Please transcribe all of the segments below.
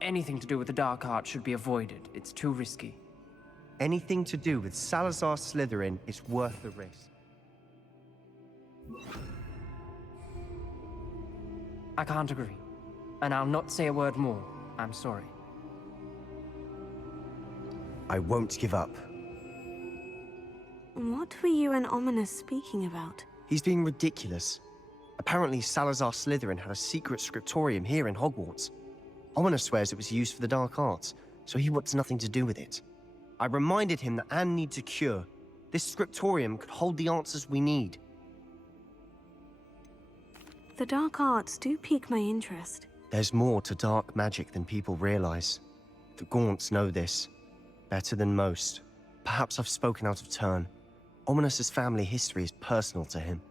Anything to do with the dark art should be avoided. It's too risky. Anything to do with Salazar Slytherin is worth the risk. I can't agree. And I'll not say a word more. I'm sorry. I won't give up. What were you and Ominous speaking about? He's being ridiculous. Apparently, Salazar Slytherin had a secret scriptorium here in Hogwarts. Ominous swears it was used for the dark arts, so he wants nothing to do with it. I reminded him that Anne needs a cure. This scriptorium could hold the answers we need. The dark arts do pique my interest. There's more to dark magic than people realize. The Gaunts know this. Better than most. Perhaps I've spoken out of turn. Ominous's family history is personal to him.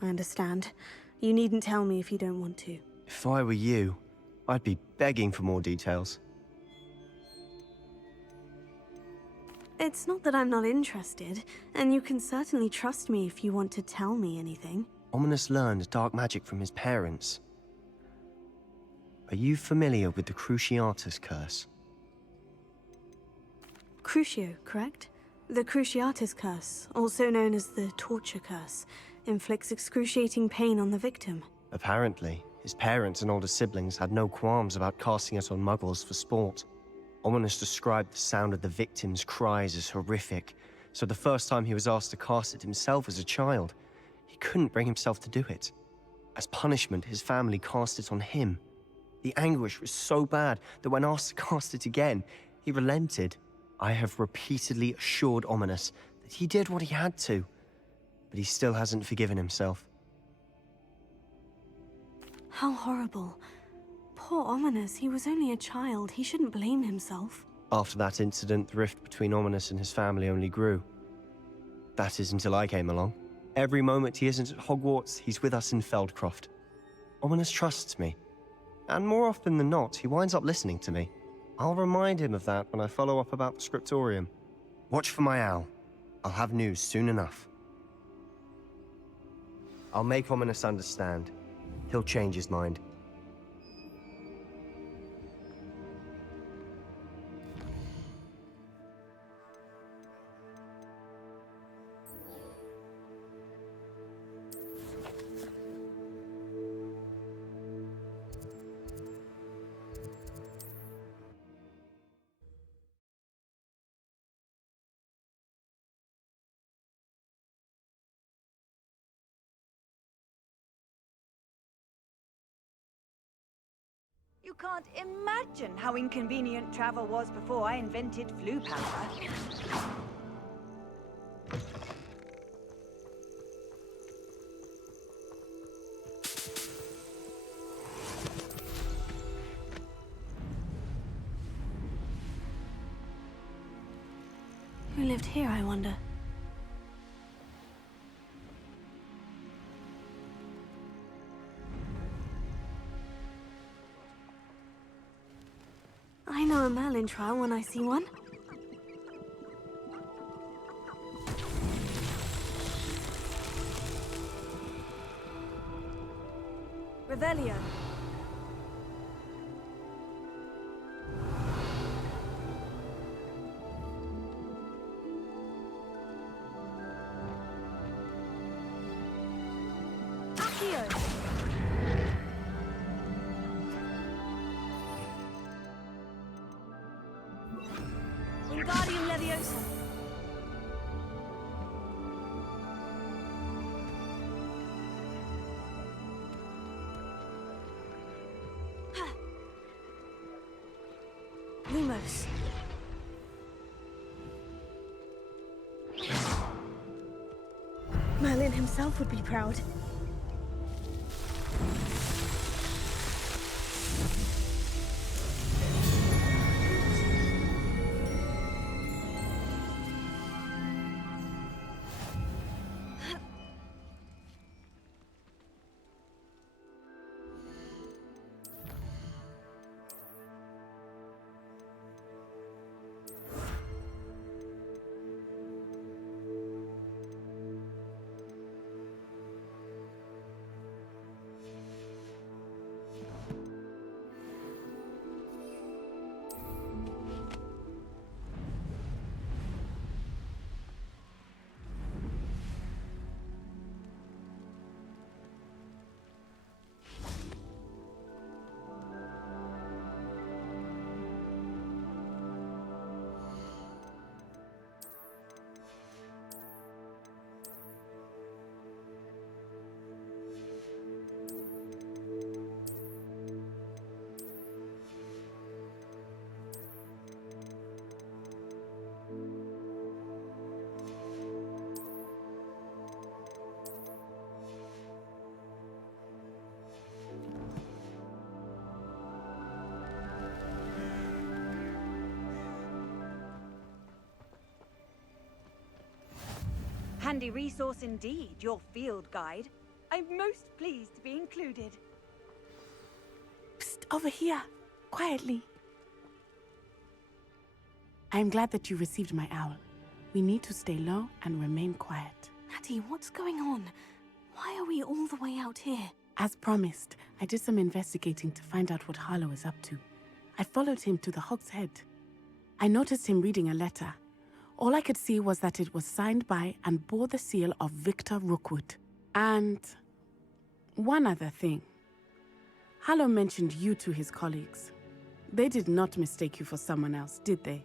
I understand. You needn't tell me if you don't want to. If I were you, I'd be begging for more details. It's not that I'm not interested, and you can certainly trust me if you want to tell me anything. Ominous learned dark magic from his parents. Are you familiar with the Cruciatus Curse? Crucio, correct? The Cruciatus Curse, also known as the Torture Curse, inflicts excruciating pain on the victim. Apparently, his parents and older siblings had no qualms about casting it on muggles for sport. Ominous described the sound of the victim's cries as horrific, so the first time he was asked to cast it himself as a child, he couldn't bring himself to do it. As punishment, his family cast it on him. The anguish was so bad that when asked to cast it again, he relented. I have repeatedly assured Ominous that he did what he had to, but he still hasn't forgiven himself. How horrible. Poor Ominous, he was only a child. He shouldn't blame himself. After that incident, the rift between Ominous and his family only grew. That is until I came along. Every moment he isn't at Hogwarts, he's with us in Feldcroft. Ominous trusts me. And more often than not, he winds up listening to me. I'll remind him of that when I follow up about the scriptorium. Watch for my owl. I'll have news soon enough. I'll make Ominous understand. He'll change his mind. You can't imagine how inconvenient travel was before I invented flu powder. Who lived here, I wonder? I know a Merlin trial when I see one. Revelio. Accio. Wingardium Leviosa. Lumos. Merlin himself would be proud. handy resource indeed, your field guide. I'm most pleased to be included. Psst, over here. Quietly. I'm glad that you received my owl. We need to stay low and remain quiet. Natty, what's going on? Why are we all the way out here? As promised, I did some investigating to find out what Harlow is up to. I followed him to the Hog's Head. I noticed him reading a letter. All I could see was that it was signed by and bore the seal of Victor Rookwood. And one other thing. Harlow mentioned you to his colleagues. They did not mistake you for someone else, did they?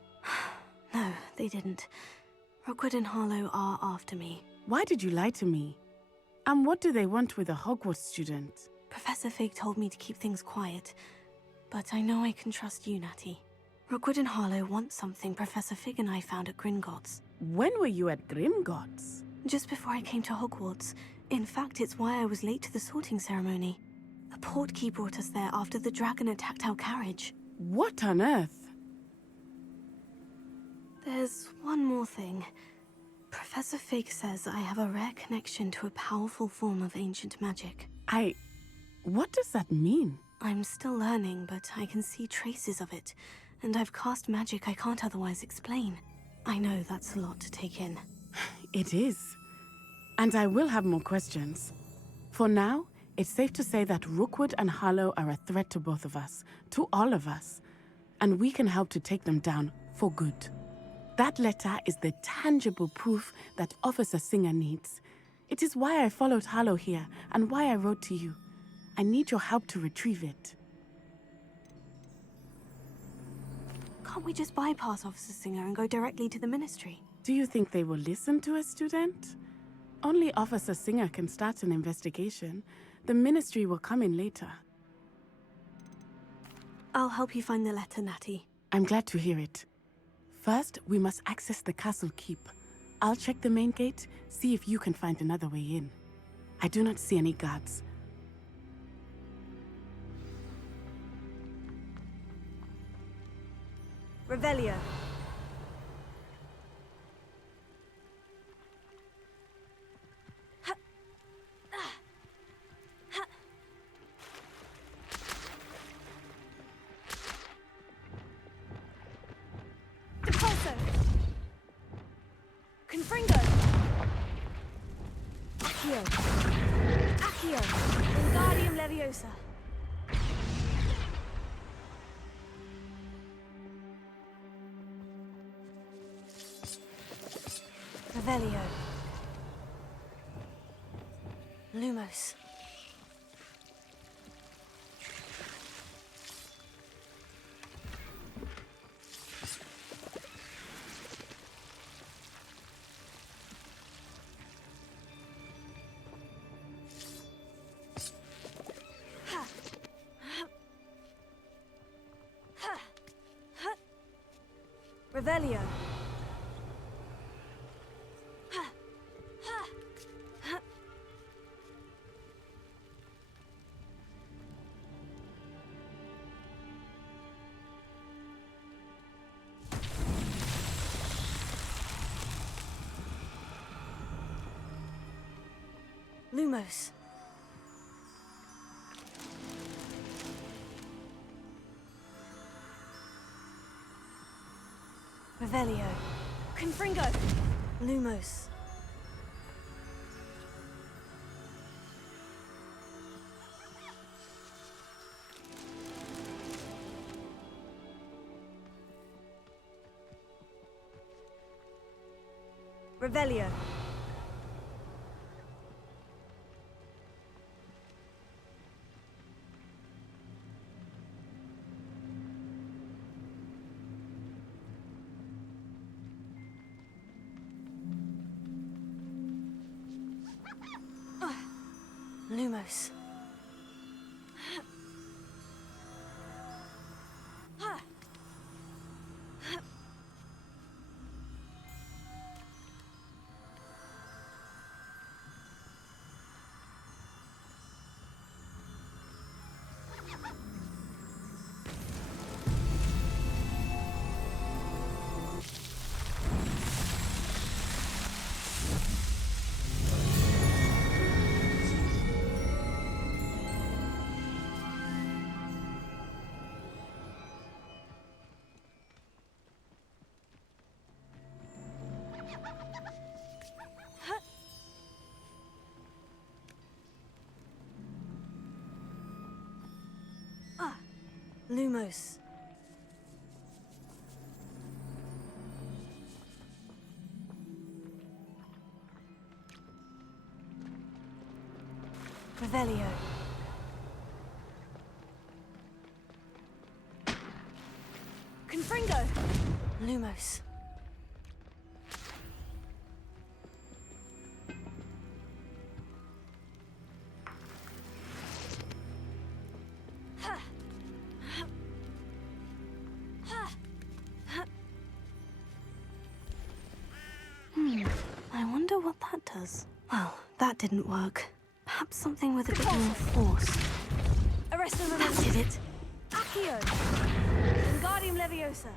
No, they didn't. Rookwood and Harlow are after me. Why did you lie to me? And what do they want with a Hogwarts student? Professor Fig told me to keep things quiet, but I know I can trust you, Natty. Rookwood and Harlow want something Professor Fig and I found at Gringotts. When were you at Grimgotts? Just before I came to Hogwarts. In fact, it's why I was late to the sorting ceremony. The portkey brought us there after the dragon attacked our carriage. What on earth? There's one more thing. Professor Fig says I have a rare connection to a powerful form of ancient magic. What does that mean? I'm still learning, but I can see traces of it, and I've cast magic I can't otherwise explain. I know that's a lot to take in. It is. And I will have more questions. For now, it's safe to say that Rookwood and Harlow are a threat to both of us, to all of us, and we can help to take them down for good. That letter is the tangible proof that Officer Singer needs. It is why I followed Harlow here and why I wrote to you. I need your help to retrieve it. Can't we just bypass Officer Singer and go directly to the Ministry? Do you think they will listen to a student? Only Officer Singer can start an investigation. The Ministry will come in later. I'll help you find the letter, Natty. I'm glad to hear it. First, we must access the castle keep. I'll check the main gate, see if you can find another way in. I do not see any guards. Revelio. Depulso. Confringo. Accio. Accio. Wingardium Leviosa. Revelio. Lumos. Revelio. Lumos. Revelio. Confringo. Lumos. Revelio. Lumos. Lumos. Revelio. Confringo. Lumos. I wonder what that does. Well, that didn't work. Perhaps something with a bit more force. That did it. Accio. Wingardium Leviosa.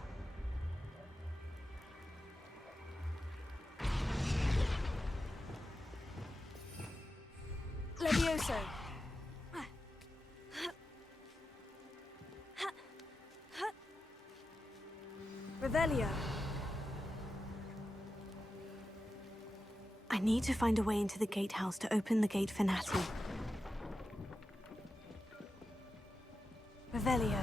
Levioso. Revelio. I need to find a way into the gatehouse to open the gate for Natty. Revelio.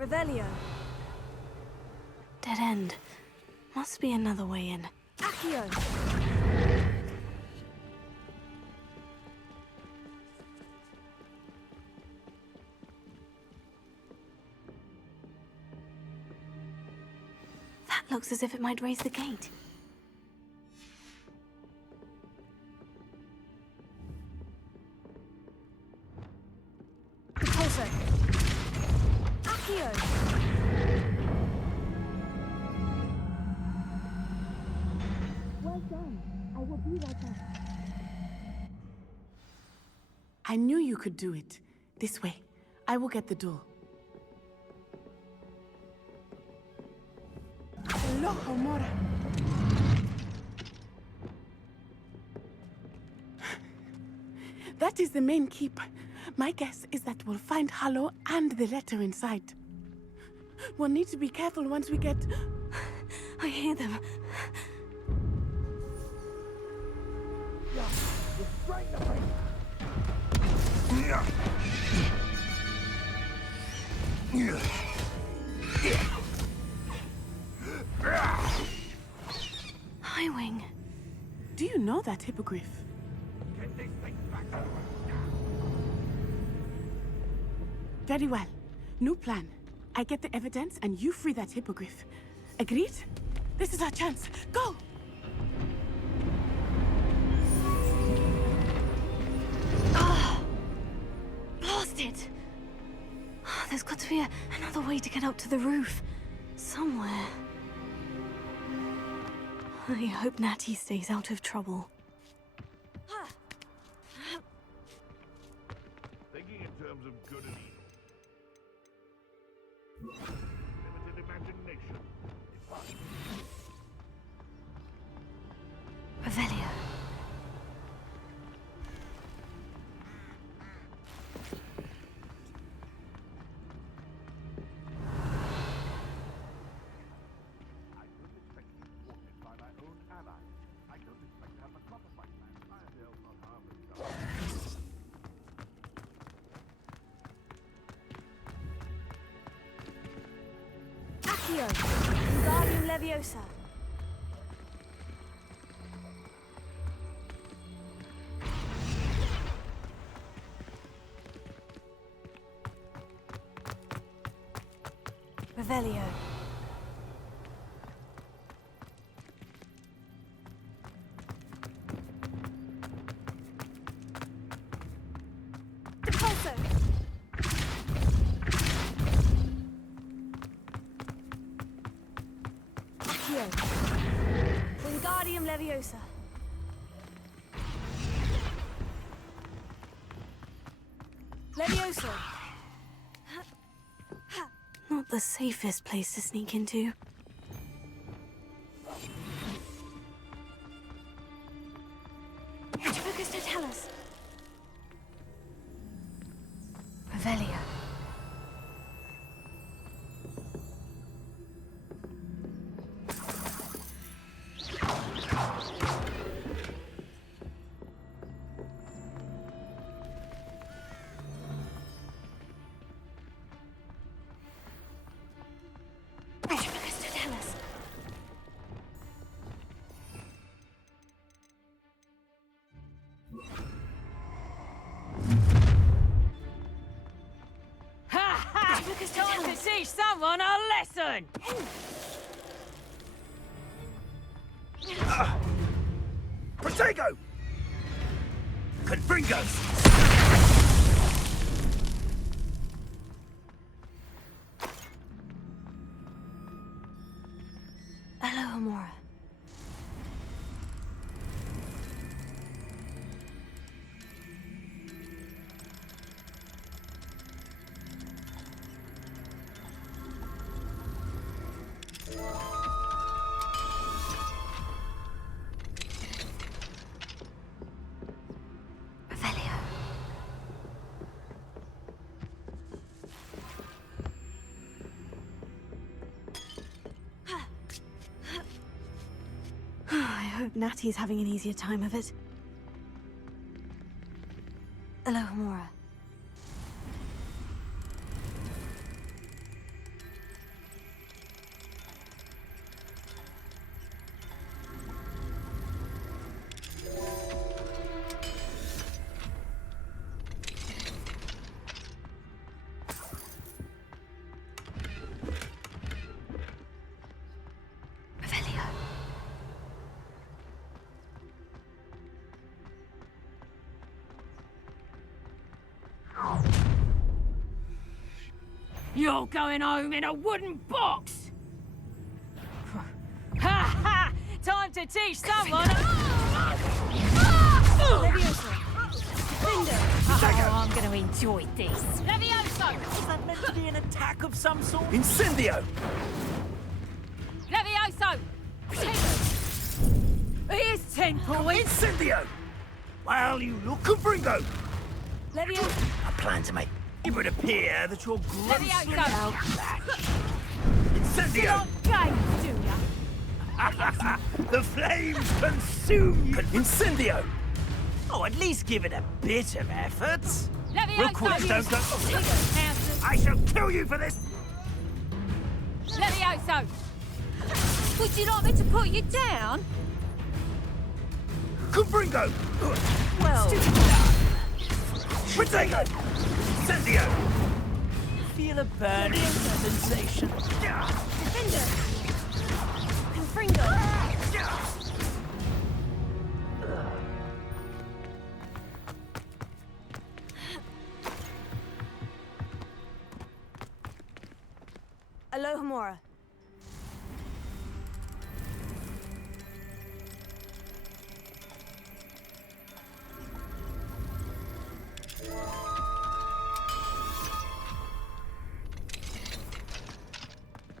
Revelio. Dead end. Must be another way in. Accio. That looks as if it might raise the gate. Repulso. Accio. Well done. I will be right back. I knew you could do it. This way. I will get the door. Hello, Homora. That is the main keep. My guess is that we'll find Hallow and the letter inside. We'll need to be careful once we get... I hear them. Highwing. Do you know that hippogriff? Very well. New plan. I get the evidence and you free that hippogriff. Agreed? This is our chance. Go! Blasted! There's got to be another way to get up to the roof. Somewhere. I hope Natty stays out of trouble. Thinking in terms of good and evil. Limited imagination. Revelio. I don't expect to be thwarted by my own allies. I don't expect to have a proper fight plan. They'll not harm themselves. Accio. Wingardium Leviosa. Revelio. Repulso. Accio. Wingardium Leviosa. Levioso. Not the safest place to sneak into. teach someone a lesson! Protego! Confringo! Hello, Amora. Revelio. I hope Natty's having an easier time of it. Hello, Amora. Revelio. You're going home in a wooden box! Ha ha! Time to teach someone. Oh, I'm going to enjoy this. Levioso! Is that meant to be an attack of some sort? Incendio! Levioso! Here's 10 points. Incendio! Well, you look Confringo! Levioso! A plan to make. It would appear that you're grossly Levioso! outmatched. You Incendio! like games, do ya? The flames consume you! Incendio! Oh, at least give it a bit of effort. Request don't go. Levioso! I shall kill you for this! Levioso! Would you like me to put you down? Confringo! Well, Protego! Incendio! feel a burning sensation. Defender! Confringo! Alohomora.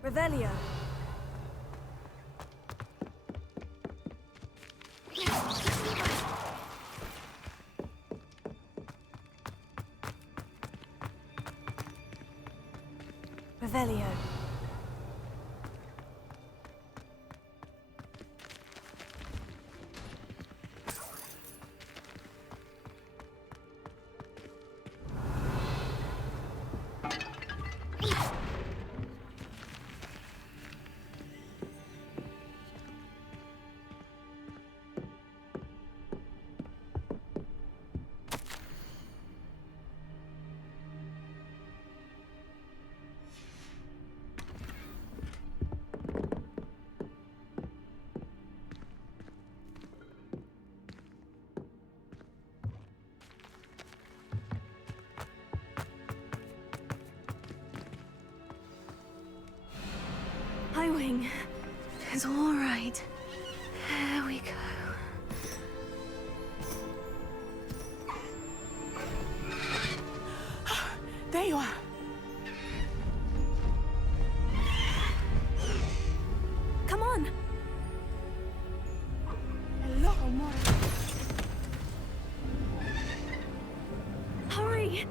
Revelio. Revelio. High Wing. It's all right. There we go. There you are. Come on. Hello, Amora. Hurry.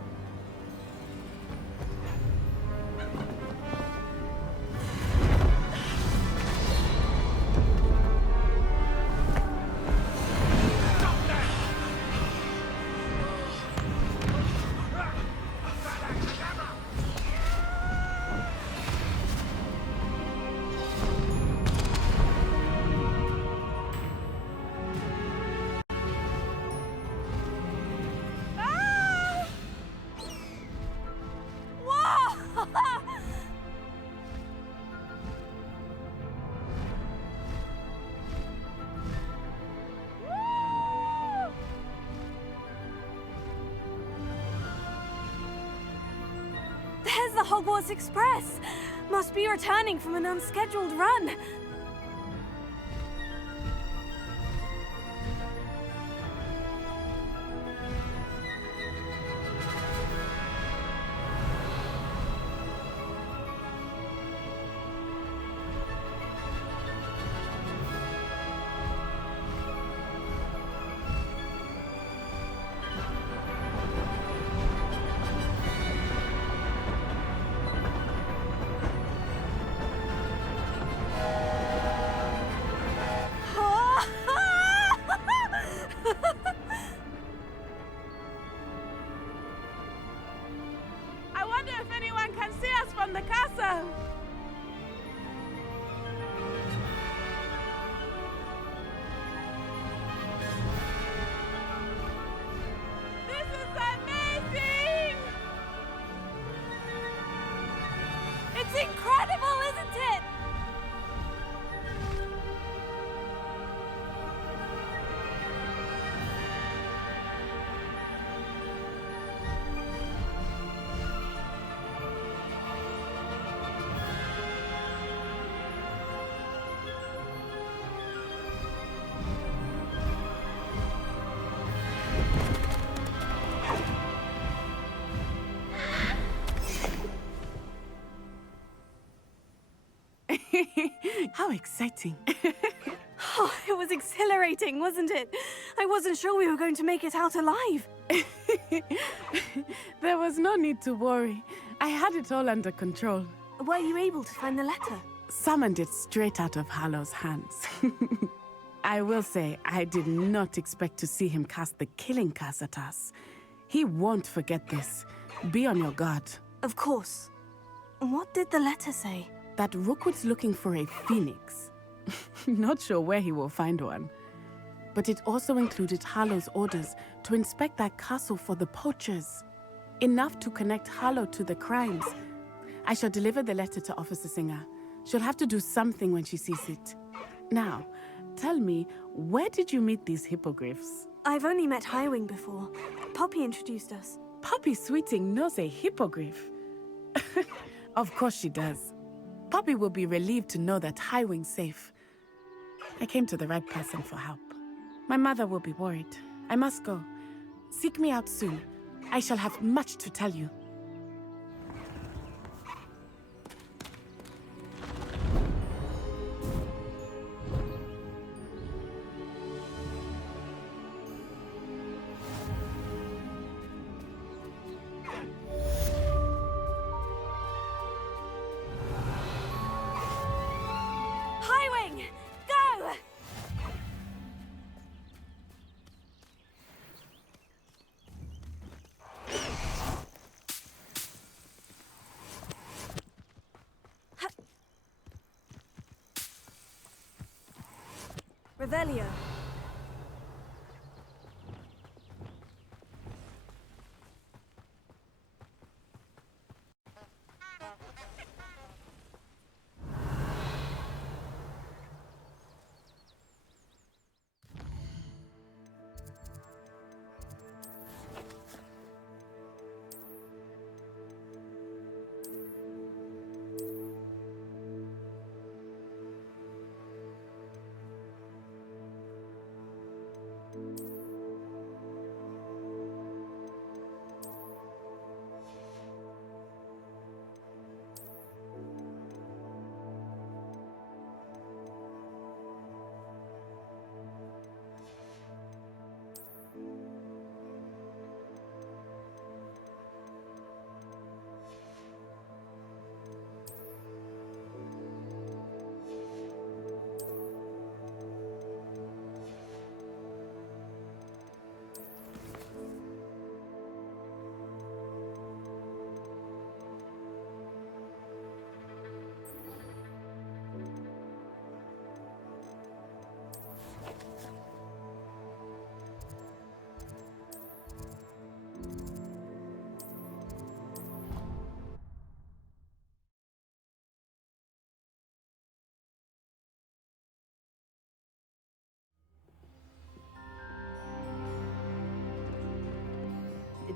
the Hogwarts Express! Must be returning from an unscheduled run. I wonder if anyone can see us from the castle. This is amazing! It's incredible, isn't it? How exciting. Oh, it was exhilarating, wasn't it? I wasn't sure we were going to make it out alive. There was no need to worry. I had it all under control. Were you able to find the letter? Summoned it straight out of Hallow's hands. I will say, I did not expect to see him cast the killing curse at us. He won't forget this. Be on your guard. Of course. What did the letter say? That Rookwood's looking for a phoenix. Not sure where he will find one. But it also included Hallow's orders to inspect that castle for the poachers. Enough to connect Hallow to the crimes. I shall deliver the letter to Officer Singer. She'll have to do something when she sees it. Now, tell me, where did you meet these hippogriffs? I've only met Highwing before. Poppy introduced us. Poppy Sweeting knows a hippogriff. Of course she does. Poppy will be relieved to know that Highwing's safe. I came to the right person for help. My mother will be worried. I must go. Seek me out soon. I shall have much to tell you. Highwing! Go! Revelio.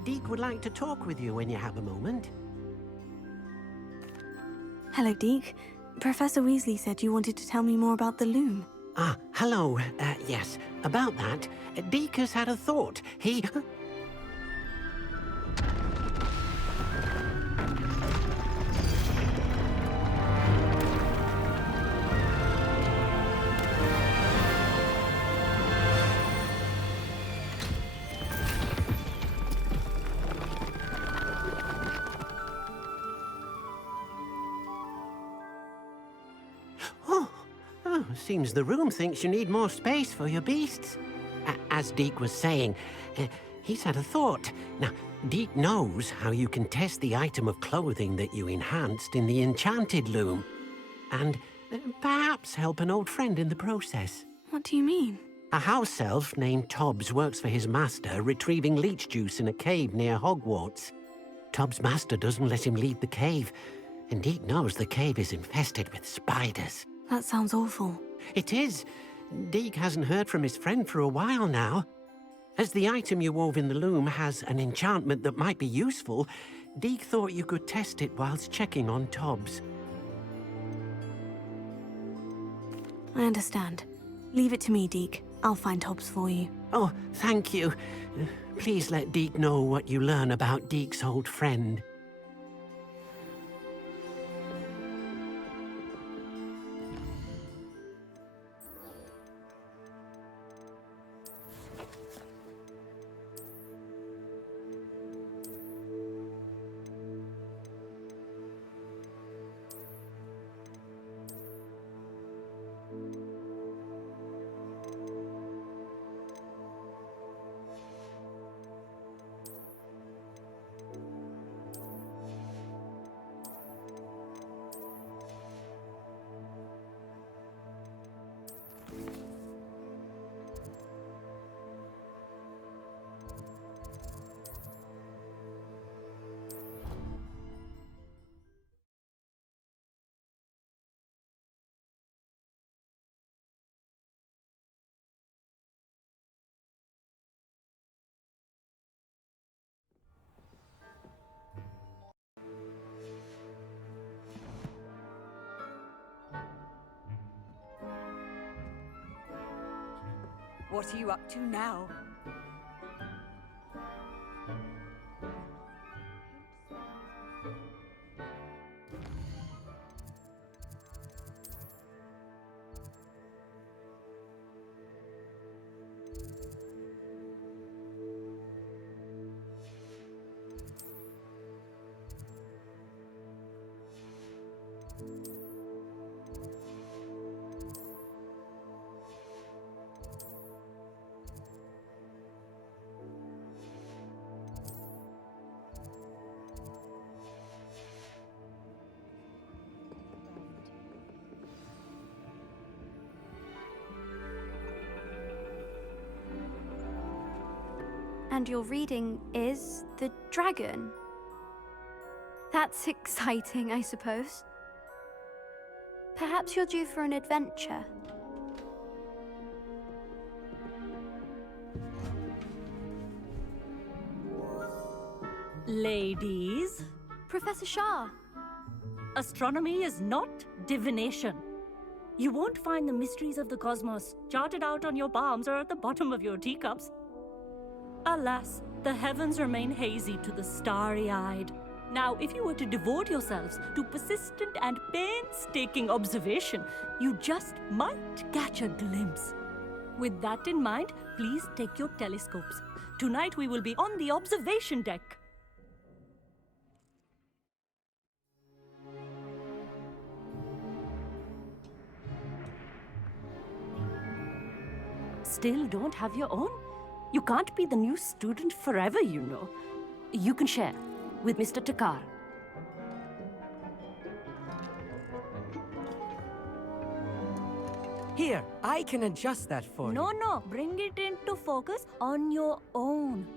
Deek would like to talk with you when you have a moment. Hello, Deke. Professor Weasley said you wanted to tell me more about the loom. Ah, hello. Yes, about that. Deke has had a thought. He... Oh, seems the room thinks you need more space for your beasts. As Deke was saying, he's had a thought. Now, Deke knows how you can test the item of clothing that you enhanced in the enchanted loom. And perhaps help an old friend in the process. What do you mean? A house elf named Tobbs works for his master, retrieving leech juice in a cave near Hogwarts. Tobbs' master doesn't let him leave the cave, and Deke knows the cave is infested with spiders. That sounds awful. It is. Deke hasn't heard from his friend for a while now. As the item you wove in the loom has an enchantment that might be useful, Deke thought you could test it whilst checking on Tobbs. I understand. Leave it to me, Deke. I'll find Tobbs for you. Oh, thank you. Please let Deke know what you learn about Deke's old friend. What are you up to now? And your reading is the dragon. That's exciting, I suppose. Perhaps you're due for an adventure. Ladies, Professor Shah. astronomy is not divination. You won't find the mysteries of the cosmos charted out on your palms or at the bottom of your teacups. Alas, the heavens remain hazy to the starry-eyed. Now, if you were to devote yourselves to persistent and painstaking observation, you just might catch a glimpse. With that in mind, please take your telescopes. Tonight we will be on the observation deck. Still don't have your own? You can't be the new student forever, you know. You can share with Mr. Takar. Here, I can adjust that for you. No, bring it into focus on your own.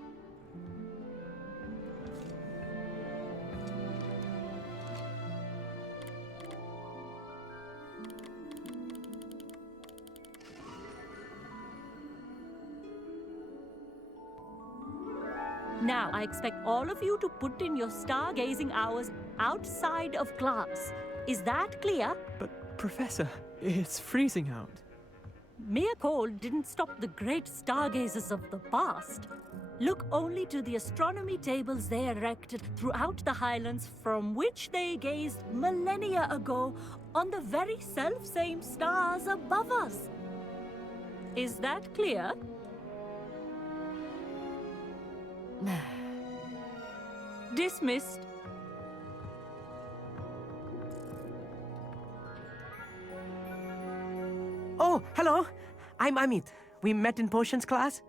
Now, I expect all of you to put in your stargazing hours outside of class. Is that clear? But, Professor, it's freezing out. Mere cold didn't stop the great stargazers of the past. Look only to the astronomy tables they erected throughout the Highlands from which they gazed millennia ago on the very self-same stars above us. Is that clear? Dismissed. Oh, hello. I'm Amit. We met in potions class.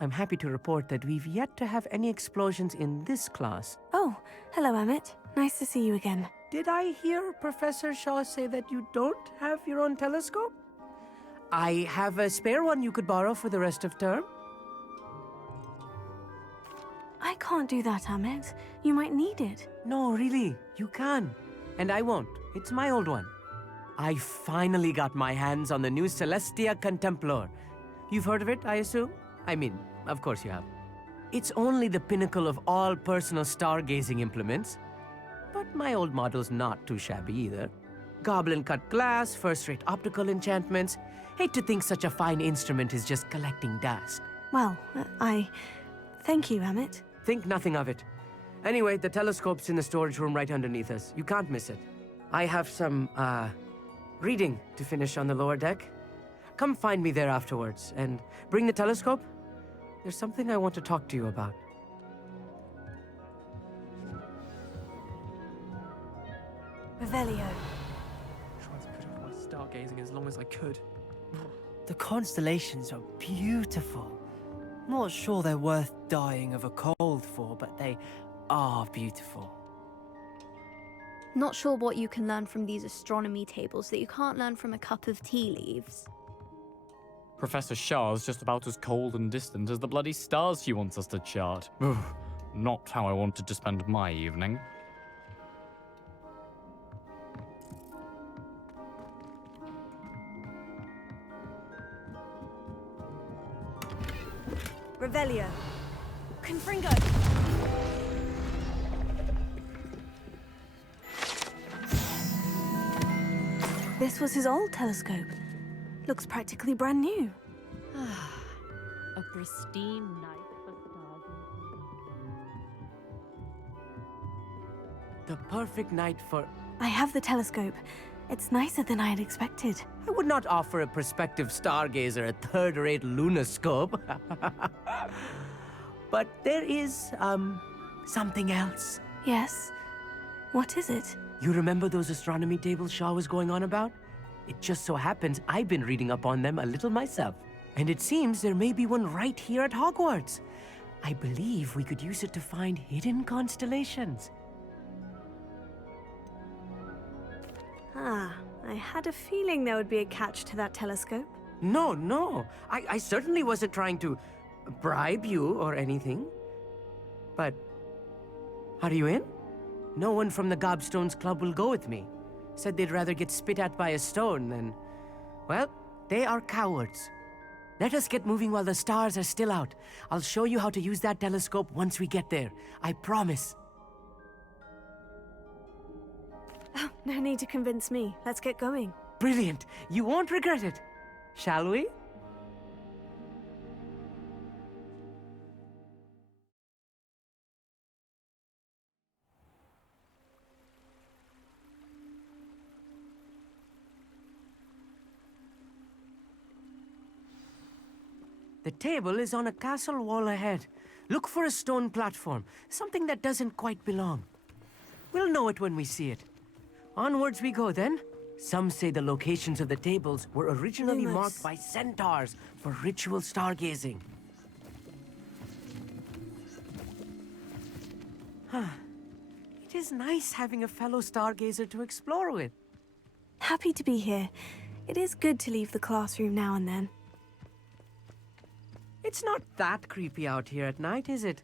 I'm happy to report that we've yet to have any explosions in this class. Oh, hello, Amit. Nice to see you again. Did I hear Professor Shaw say that you don't have your own telescope? I have a spare one you could borrow for the rest of term. I can't do that, Amit. You might need it. No, really, you can. And I won't. It's my old one. I finally got my hands on the new Celestia Contemplar. You've heard of it, I assume? I mean, of course you have. It's only the pinnacle of all personal stargazing implements. But my old model's not too shabby either. Goblin-cut glass, first-rate optical enchantments. Hate to think such a fine instrument is just collecting dust. Well, thank you, Amit. Think nothing of it. Anyway, the telescope's in the storage room right underneath us. You can't miss it. I have some, reading to finish on the lower deck. Come find me there afterwards, and bring the telescope. There's something I want to talk to you about. Revelio. Tried to put off my stargazing as long as I could. The constellations are beautiful. Not sure they're worth dying of a cold for, but they are beautiful. Not sure what you can learn from these astronomy tables that you can't learn from a cup of tea leaves. Professor Shah's just about as cold and distant as the bloody stars she wants us to chart. Not how I wanted to spend my evening. Revelio. Confringo. This was his old telescope. Looks practically brand new. A pristine night for stargazing. The perfect night for... I have the telescope. It's nicer than I had expected. I would not offer a prospective stargazer a third-rate lunoscope. But there is, something else. Yes? What is it? You remember those astronomy tables Shaw was going on about? It just so happens I've been reading up on them a little myself. And it seems there may be one right here at Hogwarts. I believe we could use it to find hidden constellations. Ah, I had a feeling there would be a catch to that telescope. No. I certainly wasn't trying to bribe you or anything. But, are you in? No one from the Gobstones Club will go with me. Said they'd rather get spit at by a stone than... Well, they are cowards. Let us get moving while the stars are still out. I'll show you how to use that telescope once we get there. I promise. Oh, no need to convince me. Let's get going. Brilliant. You won't regret it. Shall we? The table is on a castle wall ahead. Look for a stone platform, something that doesn't quite belong. We'll know it when we see it. Onwards we go then. Some say the locations of the tables were originally marked by centaurs for ritual stargazing. It is nice having a fellow stargazer to explore with. Happy to be here. It is good to leave the classroom now and then. It's not that creepy out here at night, is it?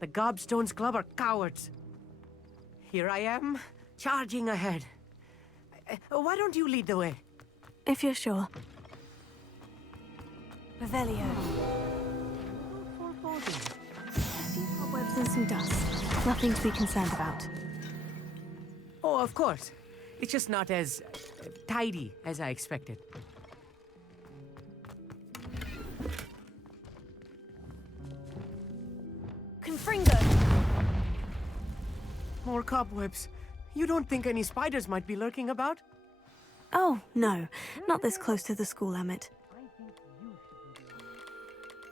The Gobstones Club are cowards. Here I am, charging ahead. Why don't you lead the way? If you're sure. Revelio. A few cobwebs and some dust. Nothing to be concerned about. Oh, of course. It's just not as tidy as I expected. Confringo! More cobwebs. You don't think any spiders might be lurking about? Oh, no. Not this close to the school, Emmett.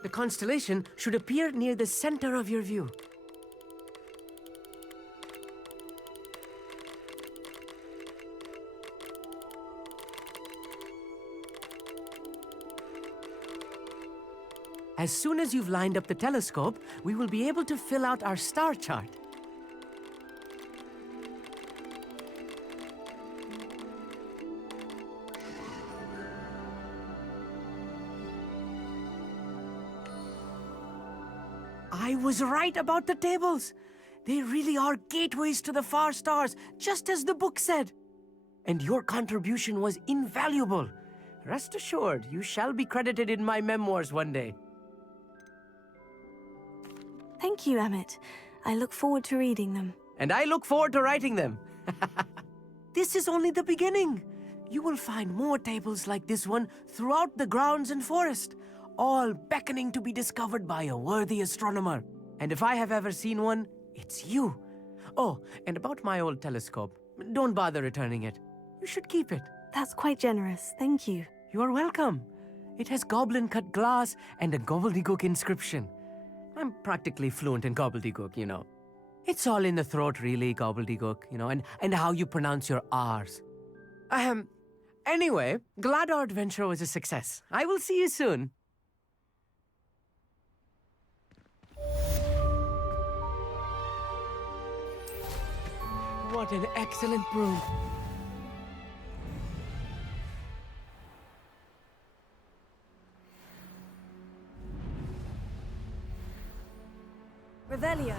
The constellation should appear near the center of your view. As soon as you've lined up the telescope, we will be able to fill out our star chart. I was right about the tables. They really are gateways to the far stars, just as the book said. And your contribution was invaluable. Rest assured, you shall be credited in my memoirs one day. Thank you, Emmett. I look forward to reading them. And I look forward to writing them. This is only the beginning. You will find more tables like this one throughout the grounds and forest, all beckoning to be discovered by a worthy astronomer. And if I have ever seen one, it's you. Oh, and about my old telescope, don't bother returning it. You should keep it. That's quite generous. Thank you. You are welcome. It has goblin-cut glass and a gobbledygook inscription. I'm practically fluent in gobbledygook, you know. It's all in the throat, really, gobbledygook, you know, and how you pronounce your R's. Anyway, glad our adventure was a success. I will see you soon. What an excellent broom. Revelio.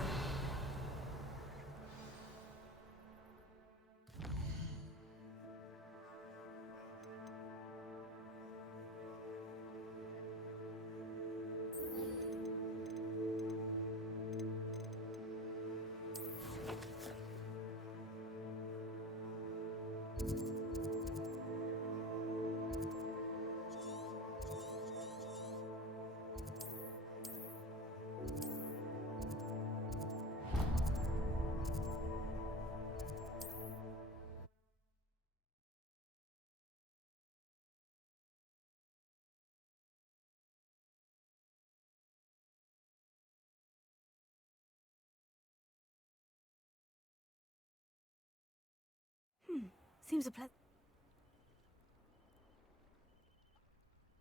Seems a pleasant.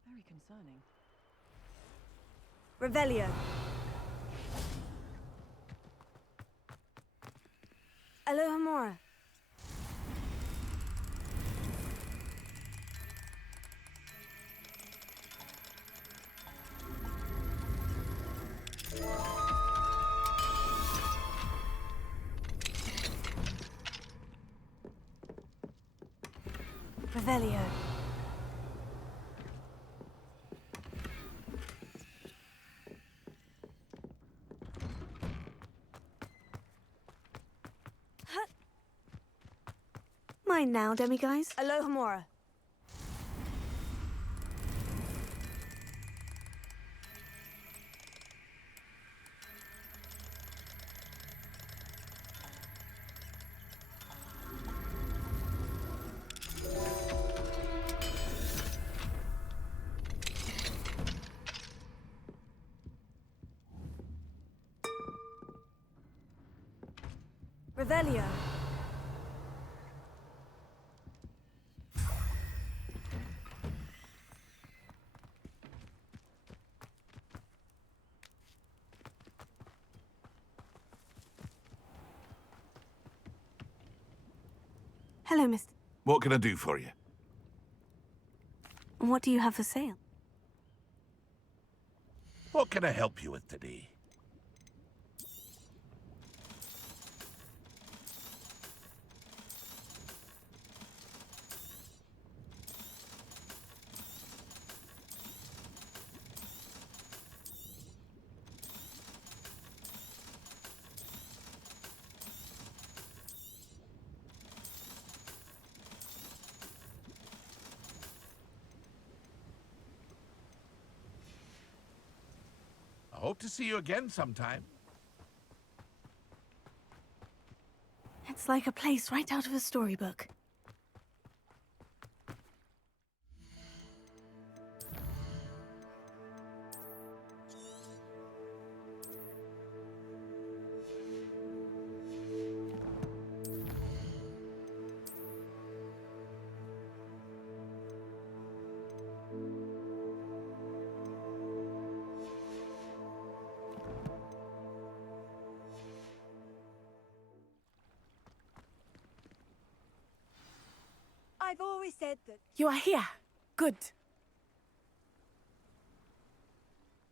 Very concerning. Revelio. Alohomora. Revelio. Mine now, demiguise. Alohomora. Revelio. Hello, Mr. What can I do for you? What do you have for sale? What can I help you with today? I hope to see you again sometime. It's like a place right out of a storybook. I've always said that. You are here. Good.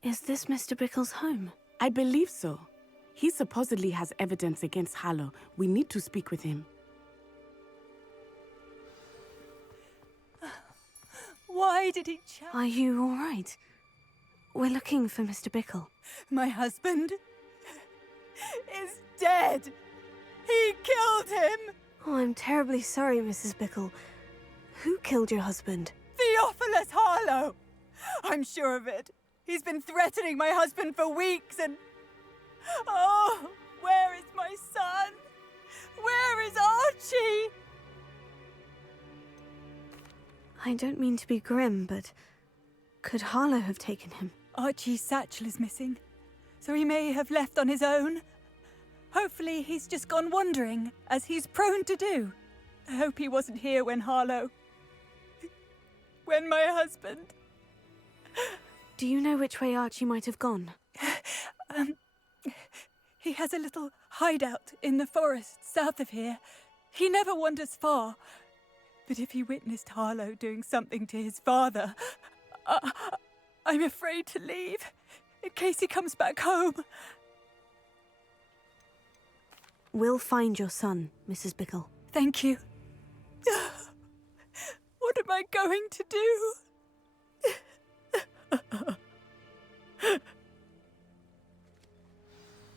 Is this Mr. Bickle's home? I believe so. He supposedly has evidence against Harlow. We need to speak with him. Why did he Are you all right? We're looking for Mr. Bickle. My husband is dead. He killed him. Oh, I'm terribly sorry, Mrs. Bickle. Who killed your husband? Theophilus Harlow. I'm sure of it. He's been threatening my husband for weeks and... Oh, where is my son? Where is Archie? I don't mean to be grim, but could Harlow have taken him? Archie's satchel is missing, so he may have left on his own. Hopefully he's just gone wandering, as he's prone to do. I hope he wasn't here when when my husband... Do you know which way Archie might have gone? He has a little hideout in the forest south of here. He never wanders far. But if he witnessed Harlow doing something to his father, I'm afraid to leave, in case he comes back home. We'll find your son, Mrs. Bickle. Thank you. What am I going to do?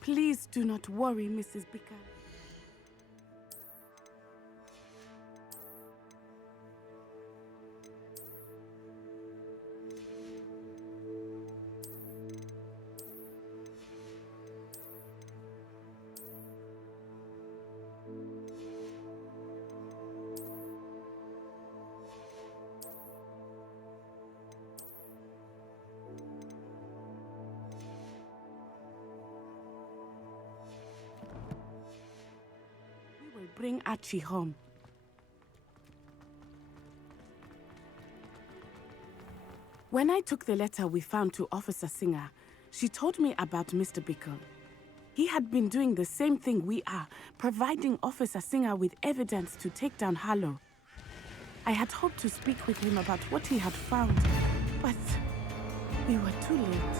Please do not worry, Mrs. Bickle. Bring Archie home. When I took the letter we found to Officer Singer, she told me about Mr. Bickle. He had been doing the same thing we are, providing Officer Singer with evidence to take down Harlow. I had hoped to speak with him about what he had found, but we were too late.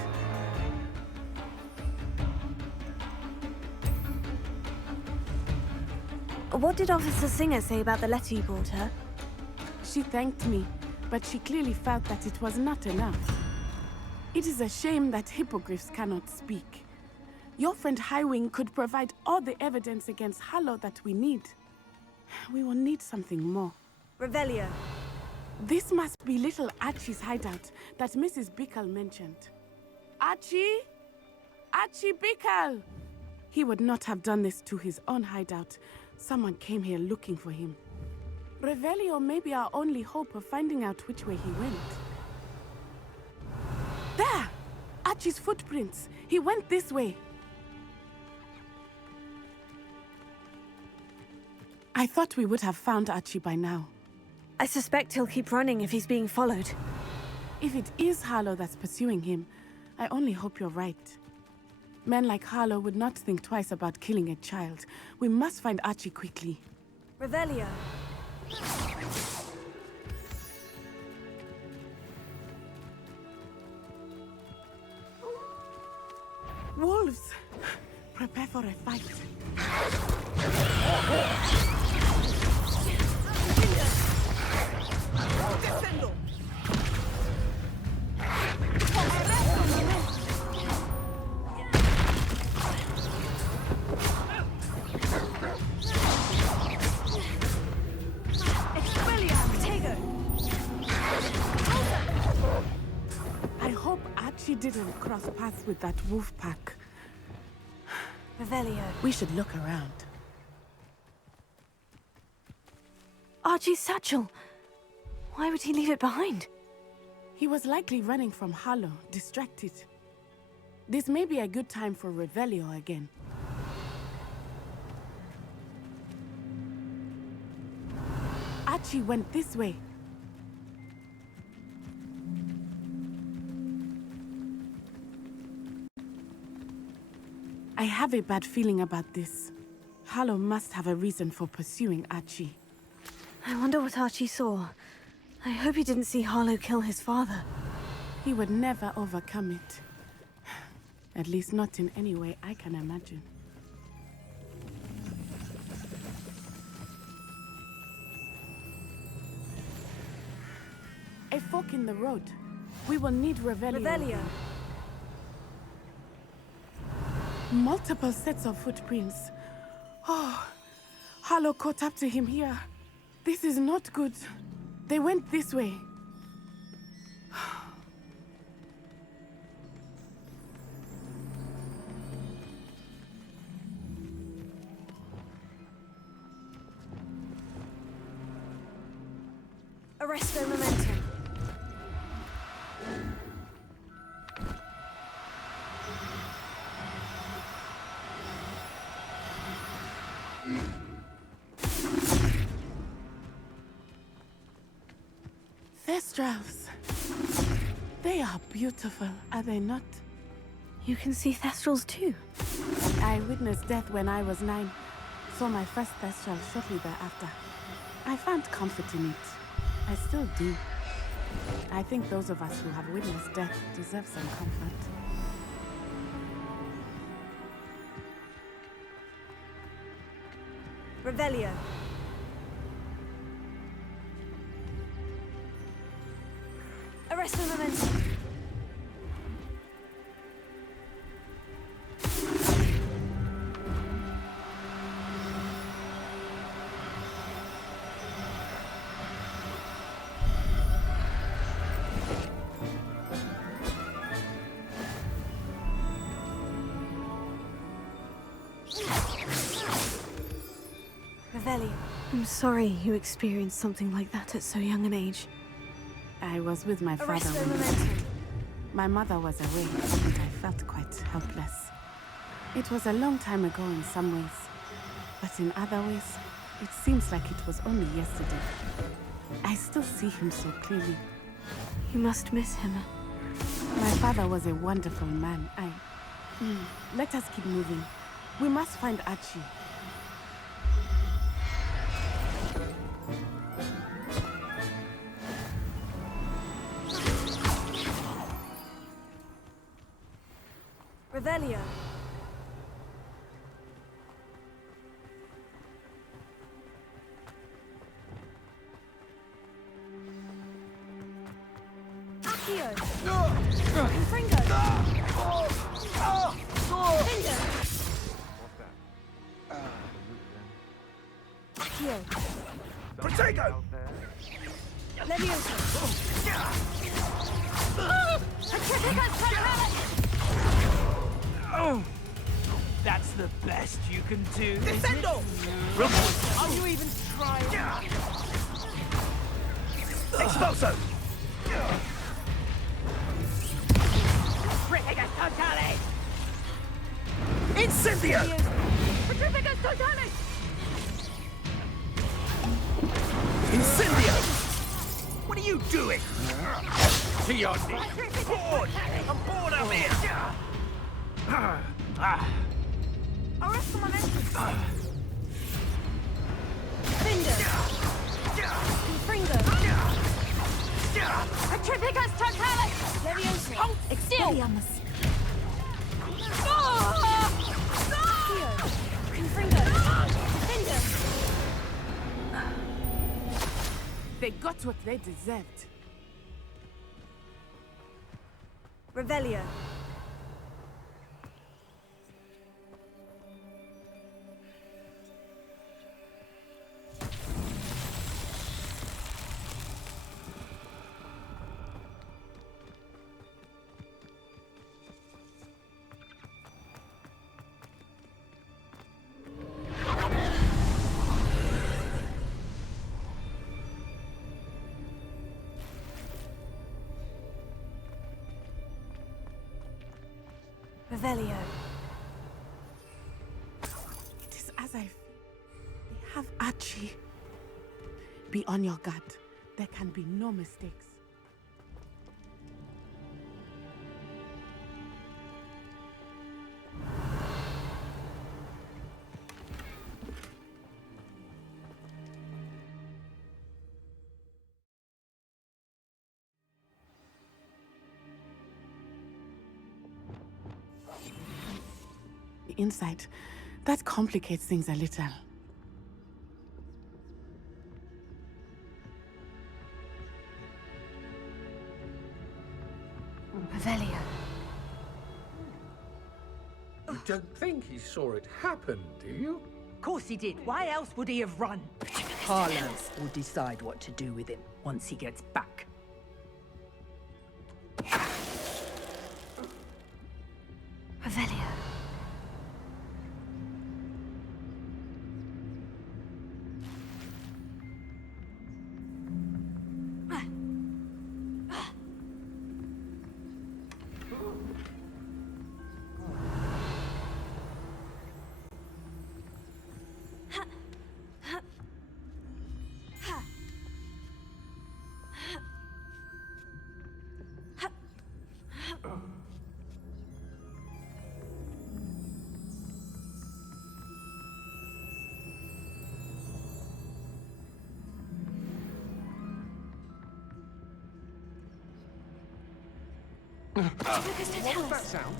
What did Officer Singer say about the letter you brought her? She thanked me, but she clearly felt that it was not enough. It is a shame that hippogriffs cannot speak. Your friend Highwing could provide all the evidence against Harlow that we need. We will need something more. Revelio. This must be little Archie's hideout that Mrs. Bickle mentioned. Archie? Archie Bickle! He would not have done this to his own hideout. Someone came here looking for him. Revelio may be our only hope of finding out which way he went. There! Archie's footprints. He went this way. I thought we would have found Archie by now. I suspect he'll keep running if he's being followed. If it is Harlow that's pursuing him, I only hope you're right. Men like Harlow would not think twice about killing a child. We must find Archie quickly. Revelio. Wolves! Prepare for a fight. Defendo. I hope Archie did don't cross paths with that wolf pack. Revelio. We should look around. Archie's satchel. Why would he leave it behind? He was likely running from Harlow, distracted. This may be a good time for Revelio again. Archie went this way. I have a bad feeling about this. Harlow must have a reason for pursuing Archie. I wonder what Archie saw. I hope he didn't see Harlow kill his father. He would never overcome it. At least not in any way I can imagine. A fork in the road. We will need Revelio. Revelio. Multiple sets of footprints. Oh, Harlow caught up to him here. This is not good. They went this way. Arresto momentum. Thestrals. They are beautiful, are they not? You can see Thestrals too. I witnessed death when I was 9. Saw my first Thestral shortly thereafter. I found comfort in it. I still do. I think those of us who have witnessed death deserve some comfort. Revelio. Arresto momentum. Revelio. I'm sorry you experienced something like that at so young an age. I was with my father Arresto when momentum. my mother was away, and I felt quite helpless. It was a long time ago in some ways, but in other ways, it seems like it was only yesterday. I still see him so clearly. You must miss him. My father was a wonderful man. Let us keep moving. We must find Archie. Revelio. Accio. Confringo. Finger. Accio. Protego! Leviosa. Oh, that's the best you can do. Descendo! Are you even trying? Expulso! Retriegas totales! Incendio! Retriegas totales! Incendio! What are you doing? To your knees! Bored! I'm bored up here! Arresto momentum. Finger. Confringo. Retriegas totales! Leviosa. Expelliarmus! Accio. Confringo. Finger. They got what they deserved. Revelio. Revelio. It is as I feel. We have Archie. Be on your guard. There can be no mistakes. The insight, that complicates things a little. Revelio. You don't think he saw it happen, do you? Of course he did. Why else would he have run? Harlow will decide what to do with him once he gets back. Revelio. What was that sound?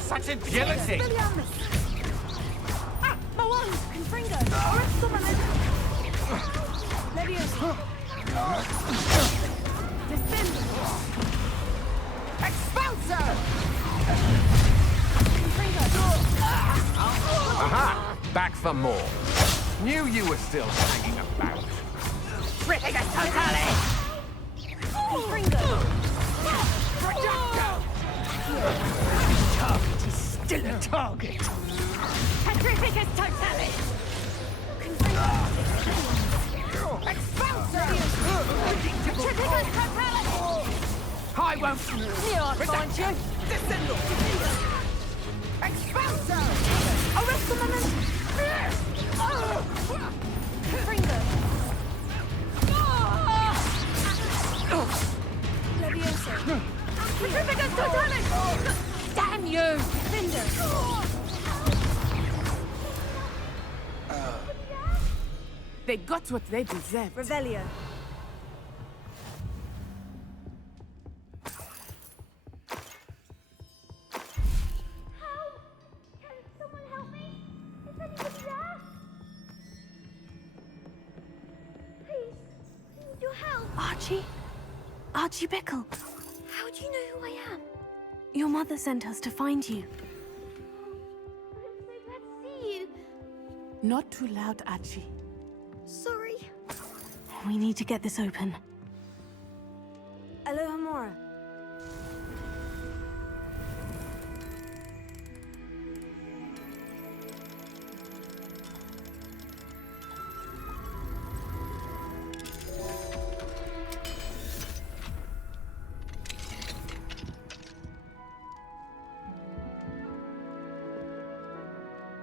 Such agility! My wand! Confringo! Oresto Momento! Leviosa! Descendo! Expulsor! Aha! Back for more. Knew you were still hanging about. Ripping us totally! Confringo! Target is still a target! Petrificus totally! Expulsor! Petrificus totally! I won't... I'll find you! Descendo! Expulsor! Oresto Momento! Confringo! Leviosa! Petrificus totally! Damn you! Cinder! They got what they deserved. Revelio! Archie Bickle. How do you know who I am? Your mother sent us to find you. I'm so glad to see you. Not too loud, Archie. Sorry. We need to get this open. Aloha Mora.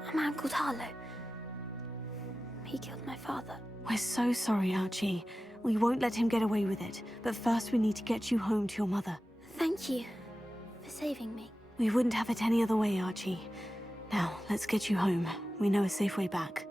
A man called Harlow. He killed my father. We're so sorry, Archie. We won't let him get away with it. But first we need to get you home to your mother. Thank you for saving me. We wouldn't have it any other way, Archie. Now, let's get you home. We know a safe way back.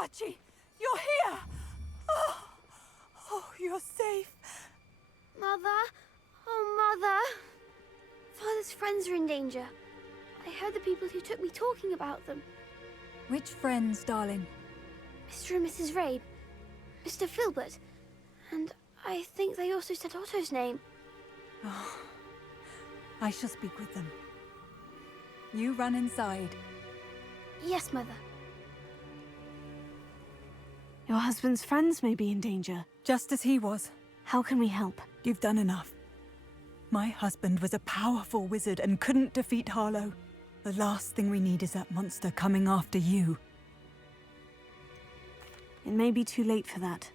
Archie, you're here! Oh, you're safe. Mother? Oh, Mother. Father's friends are in danger. I heard the people who took me talking about them. Which friends, darling? Mr. and Mrs. Rabe, Mr. Filbert, and I think they also said Otto's name. Oh, I shall speak with them. You run inside. Yes, Mother. Your husband's friends may be in danger. Just as he was. How can we help? You've done enough. My husband was a powerful wizard and couldn't defeat Harlow. The last thing we need is that monster coming after you. It may be too late for that.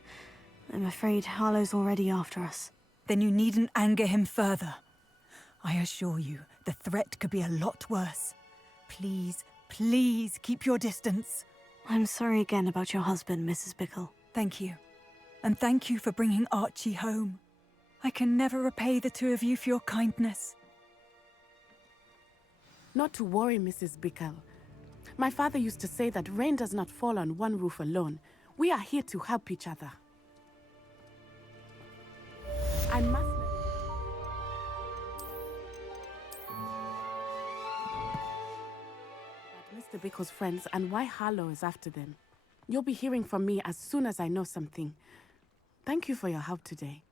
I'm afraid Harlow's already after us. Then you needn't anger him further. I assure you, the threat could be a lot worse. Please, please keep your distance. I'm sorry again about your husband, Mrs. Bickle. Thank you. And thank you for bringing Archie home. I can never repay the two of you for your kindness. Not to worry, Mrs. Bickle. My father used to say that rain does not fall on one roof alone. We are here to help each other. I must... Mr. Bickle's friends and why Harlow is after them. You'll be hearing from me as soon as I know something. Thank you for your help today.